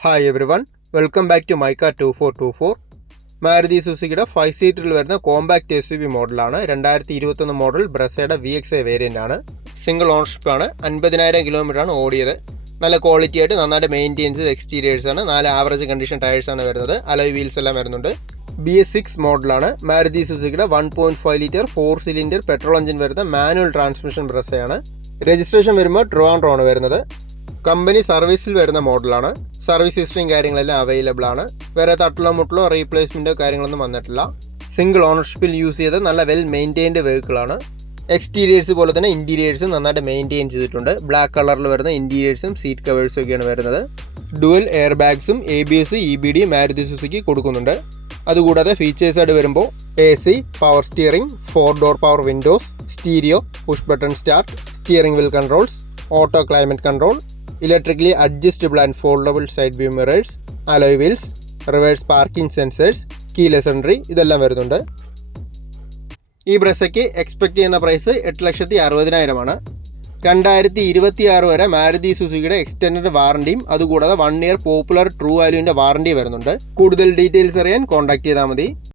Hi everyone, welcome back to my car 2424. Maruti സുസുക്കിയുടെ 5 സീറ്ററിൽ വരുന്ന കോമ്പാക്ട് SUV മോഡലാണ്. 2021 മോഡൽ ബ്രസയുടെ VXi വേരിയൻ്റ് ആണ്. സിംഗിൾ ഓണർഷിപ്പാണ്. 50,000 കിലോമീറ്ററാണ് ഓടിയത്. നല്ല ക്വാളിറ്റി ആയിട്ട് നന്നായിട്ട് മെയിൻറ്റെയിൻ ചെയ്ത് എക്സ്റ്റീരിയേഴ്സാണ്. 4 ആവറേജ് കണ്ടീഷൻ ടയേഴ്സാണ് വരുന്നത്. അലോയ് വീൽസ് എല്ലാം വരുന്നുണ്ട്. BS6 മോഡലാണ്. മാരുതി സുസുക്കിയുടെ 1.5 ലിറ്റർ 4 സിലിണ്ടർ പെട്രോൾ എഞ്ചിൻ വരുന്ന മാനുവൽ ട്രാൻസ്മിഷൻ ബ്രസയാണ്. രജിസ്ട്രേഷൻ വരുമ്പോൾ ട്രിവാൻഡ്രം ആണ് വരുന്നത്. കമ്പനി സർവീസിൽ വരുന്ന മോഡലാണ്. സർവീസ് ഹിസ്റ്ററിയും കാര്യങ്ങളെല്ലാം അവൈലബിൾ ആണ്. വേറെ തട്ടിലോ മുട്ടിലോ റീപ്ലേസ്മെൻറ്റോ കാര്യങ്ങളൊന്നും വന്നിട്ടില്ല. സിംഗിൾ ഓണർഷിപ്പിൽ യൂസ് ചെയ്ത് നല്ല വെൽ മെയിൻറ്റെയിൻഡ് വെഹിക്കിളാണ്. എക്സ്റ്റീരിയേഴ്സ് പോലെ തന്നെ ഇൻറ്റീരിയേഴ്സും നന്നായിട്ട് മെയിൻറ്റെയിൻ ചെയ്തിട്ടുണ്ട്. ബ്ലാക്ക് കളറിൽ വരുന്ന ഇൻറ്റീരിയേഴ്സും സീറ്റ് കവേഴ്സും ഒക്കെയാണ് വരുന്നത്. ഡുവൽ എയർ ബാഗ്സും ABS EBD മാരുതി സുസുക്കി കൊടുക്കുന്നുണ്ട്. അതുകൂടാതെ ഫീച്ചേഴ്സായിട്ട് വരുമ്പോൾ AC, power steering, 4 door power windows, stereo, push button start, steering wheel controls, auto climate control, electrically adjustable and foldable side view mirrors, alloy wheels, reverse parking sensors, keyless entry ഇതെല്ലാം വരുന്നുണ്ട്. ഈ ബ്രസയ്ക്ക് expect ചെയ്യുന്ന price 8,60,000 ആണ്. 2026 വരെ Maruti സുസുക്കിയുടെ extended വാറണ്ടിയും അതുകൂടാതെ 1 year popular true വാല്യൂവിൻ്റെ warranty വരുന്നുണ്ട്. കൂടുതൽ details അറിയാൻ കോൺടാക്ട് ചെയ്താൽ മതി.